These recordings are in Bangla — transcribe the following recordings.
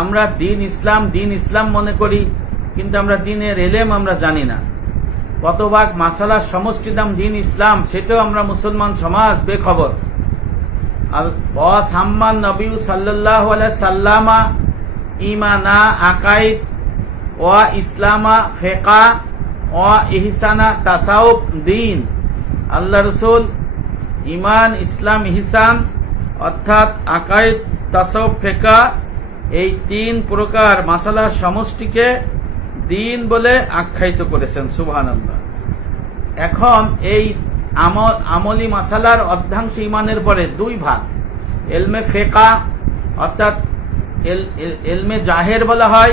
আমরা দিন ইসলাম দিন ইসলাম মনে করি, কিন্তু আমরা দিনের এলেম আমরা জানি না। কতভাগ মাসালার সমষ্টি দাম দিন ইসলাম, সেটাও আমরা মুসলমান সমাজ বেখবর। আল সাম্মান নবী সাল্লাহ সাল্লামা ইমানা আকাইদ, ওয়া ইসলামা, ফেকা, ওয়া ইহসানা তাসাউব দিন। আল্লাহ রসুল ইমান ইসলাম, ইহসান, অর্থাৎ আকাইদ তাসাউব ফেকা এই তিন প্রকার মাসালার সমষ্টিকে দিন বলে আখ্যায়িত করেছেন আল্লাহ এখন এই আমল মাসালার অর্ধাংশ ইমানের পরে দুই ভাগ, এলমে ফেকা, অর্থাৎ এল- এল- এলমে জাহের বলা হয়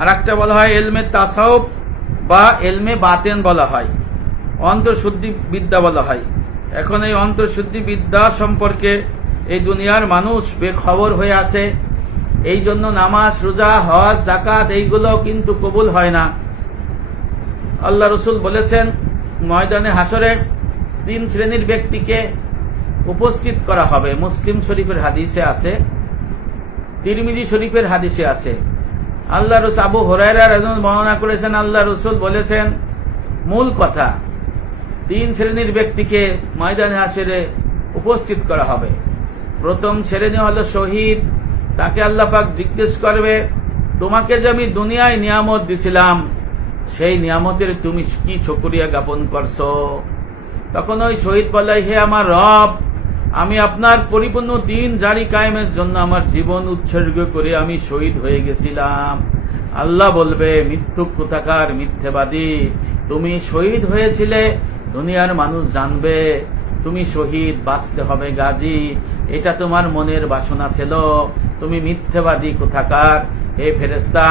আর একটা বলা হয় এলমে তাসাউব বা এলমে বাতেন বলা হয় অন্তর্শুদ্ধি বিদ্যা বলা হয়। এখন এই অন্তর্শুদ্ধি বিদ্যা সম্পর্কে এই দুনিয়ার মানুষ বেখবর হয়ে আছে। এই জন্য নামাজ, রোজা, হজ জাকাত এইগুলো কিন্তু কবুল হয় না। আল্লাহ রসুল বলেছেন, ময়দানে হাসরে তিন শ্রেণির ব্যক্তিকে উপস্থিত করা হবে। মুসলিম শরীফের হাদিসে আছে, তিরমিজি শরীফের হাদিসে আছে। আল্লাহ রসুল, আবু হরাইরা রাজন বর্ণনা করেছেন, আল্লাহ রসুল বলেছেন, মূল কথা, তিন শ্রেণির ব্যক্তিকে ময়দানে হাসরে উপস্থিত করা হবে। প্রথম শ্রেণি হলো শহীদ তাকে আল্লাহ পাক জিজ্ঞেস করবে, তোমাকে যে আমি দুনিয়ায় নিয়ামত দিছিলাম, সেই নিয়ামতের তুমি কি শুকরিয়া জ্ঞাপন করছ? তখন ওই শহীদ বলাই হে আমার রব, আমি আপনার পরিপূর্ণ দিন জারি কায়েমের জন্য আমার জীবন উৎসর্গ করে আমি শহীদ হয়ে গেছিলাম। আল্লাহ বলবে মৃত্যু কোথাকার মিথ্যেবাদী, তুমি শহীদ হয়েছিলে, দুনিয়ার মানুষ জানবে। তুমি শহীদ, বাঁচতে হবে গাজী। এটা তোমার মনের বাসনা ছিল। তুমি মিথ্যেবাদী কোথাকার? হে ফেরেস্তা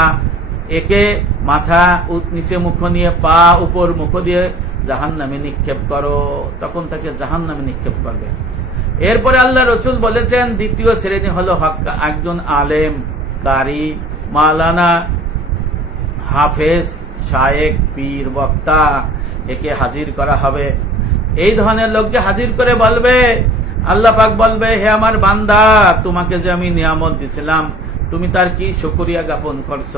একে মাথা নিচে মুখ নিয়ে পা উপর মুখ দিয়ে জাহান নামে নিক্ষেপ করো। তখন তাকে জাহান নামে নিক্ষেপ করবে। এরপরে আল্লাহ রসুল বলেছেন, দ্বিতীয় শ্রেণি হলো হক। একজন আলেম কারি মালানা হাফেজ, শায়েক, পীর, বক্তা। একে হাজির করা হবে। এই ধরনের লোককে হাজির করে বলবে, আল্লাহ পাক বলবে, হে আমার বান্দা, তোমাকে যে আমি নিয়ামত দিছিলাম, তুমি তার কি শুকরিয়া জ্ঞাপন করছ?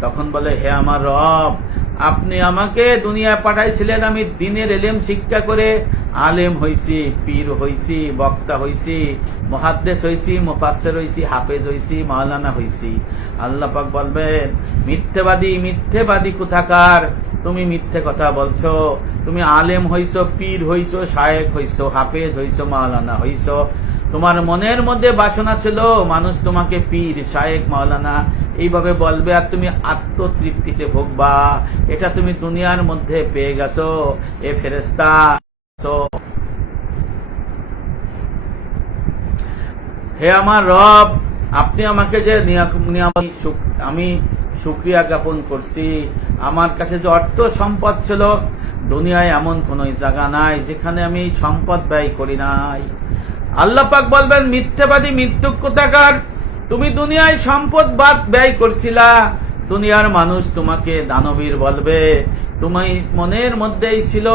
তখন বলে, হে আমার রব, আপনি আমাকে দুনিয়ায় পাঠাইছিলেন, আমি দিনের এলেম শিক্ষা করে আলেম হইছি, পীর হইছি, বক্তা হইছি মহাদ্দেশ হইছি, মুফাসসির হইছি, হাফেজ হইছি, মাওলানা হইছি। আল্লাহ পাক বলবেন, মিথ্যেবাদী মিথ্যেবাদী কোথাকার? তুমি মিথ্যে কথা বলছো, তুমি আলেম হইছো, পীর হইছো শায়েক হইছো, হাফেজ হইছো, মাওলানা হইছো। তোমার মনের মধ্যে বাসনা ছিল, মানুষ তোমাকে পীর শায়েক মাওলানা এইভাবে বলবে আর তুমি আত্মতৃপ্তিতে ভোগবা। এটা তুমি দুনিয়ার মধ্যে পেয়ে গেছো, এ ফেরেস্তা হে আমার রব, আপনি আমাকে যে আমি সুক্রিয়া জ্ঞাপন করছি। আমার কাছে যে অর্থ সম্পদ ছিল, দুনিয়ায় এমন কোন জায়গা নাই যেখানে আমি সম্পদ ব্যয় করি নাই। আল্লাহ পাক বলবেন, মিথ্যেবাদী মৃত্যু কোথাকার? তুমি দুনিয়ায় সম্পদ বাদ ব্যয় করছিলা। দুনিয়ার মানুষ তোমাকে দানবীর বলবে। তুমি মনের মধ্যেই ছিল,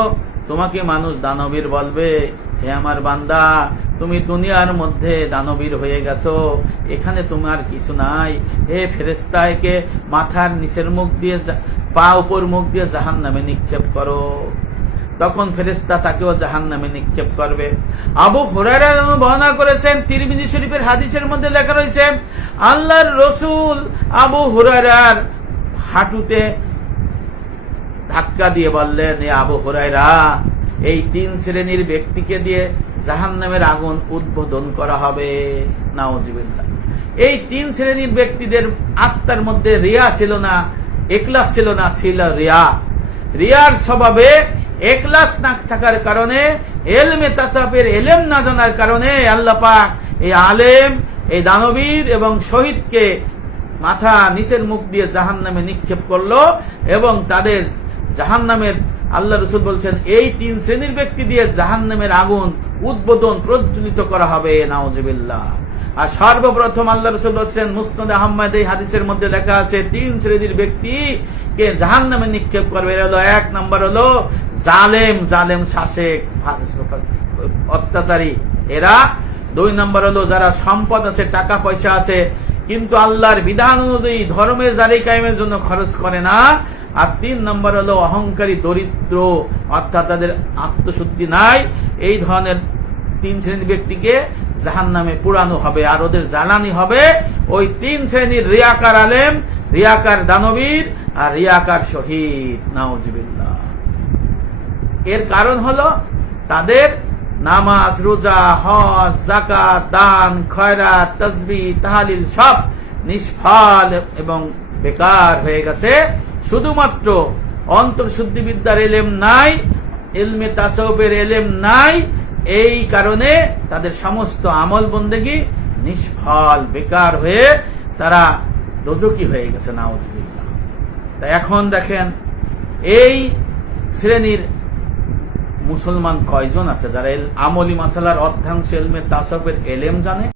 তোমাকে মানুষ দানবীর বলবে। হে আমার বান্দা, তুমি দুনিয়ার মধ্যে দানবীর হয়ে গেছো। এখানে তোমার কিছু নাই। হে ফেরেস্তায়কে মাথার নিচের মুখ দিয়ে পা উপর মুখ দিয়ে জাহান নামে নিক্ষেপ করো। তখন ফেরেস্তা তাকেও জাহান নামে নিক্ষেপ করবে। আবু হুরায়রা বর্ণনা করেছেন, তিরমিজি শরীফের হাদিসের মধ্যে লেখা রয়েছে, আল্লাহর রসুল আবু হুরায়রার হাঁটুতে ধাক্কা দিয়ে বললেন, এ আবু হুরায়রা, এই তিন শ্রেণির ব্যক্তিকে দিয়ে জাহান নামের আগুন উদ্বোধন করা হবে। নাওজিবিল্লাহ এই তিন শ্রেণির ব্যক্তিদের আত্মার মধ্যে রিয়া ছিল না একলাস ছিল না, ছিল রিয়া। রিয়ার স্বভাবে একলাস না থাকার কারণে, এলমে তাসাফের এলেম না জানার কারণে আল্লাহ পাক এই আলেম, এই দানবীর এবং শহীদকে মাথা নিচের মুখ দিয়ে জাহান নামে নিক্ষেপ করল এবং তাদের জাহান নামের আল্লাহ রসুল বলছেন, এই তিন শ্রেণির ব্যক্তি দিয়ে জাহান নামের আগুন উদ্বোধন প্রজ্বলিত করা হবে নাওজবিল্লাহ আর সর্বপ্রথম আল্লাহ রসুল বলছেন মুস্তদ আহমদ এই হাদিসের মধ্যে লেখা আছে, তিন শ্রেণির ব্যক্তি কে জাহান নামে নিক্ষেপ করবে। এরা হলো এক নম্বর হলো জালেম জালেম শাসক, অত্যাচারী। এরা দুই নম্বর হলো যারা সম্পদ আছে, টাকা পয়সা আছে, কিন্তু আল্লাহর বিধান অনুযায়ী, ধর্মের জারি কায়েমের জন্য খরচ করে না। আর তিন নম্বর হলো অহংকারী, দরিদ্র, অর্থাৎ তাদের আত্মশুদ্ধি নাই। এই ধরনের তিন শ্রেণির ব্যক্তিকে জাহান নামে পুরানো হবে, আর ওদের জ্বালানি হবে ওই তিন শ্রেণির রিয়াকার আলেম, রিয়াকার দানবীর আর রিয়াকার শহীদ, নাউজিবিল্লাহ। এর কারণ হলো তাদের নামাজ, রোজা, হজ জাকাত দান খয়রাত তসবি তাহালিল সব নিষ্ফল এবং বেকার হয়ে গেছে। শুধুমাত্র অন্তর্শুদ্ধি বিদ্যার এলেম নাই এলমে তাসবের এলেম নাই এই কারণে তাদের সমস্ত আমল বন্দেগি নিষ্ফল, বেকার হয়ে তারা দোজকি হয়ে গেছে না তা এখন দেখেন, এই শ্রেণির মুসলমান কয়জন আছে যারা আমলি মাসালার অর্ধাংশ এলমে তাসবের এলেম জানে?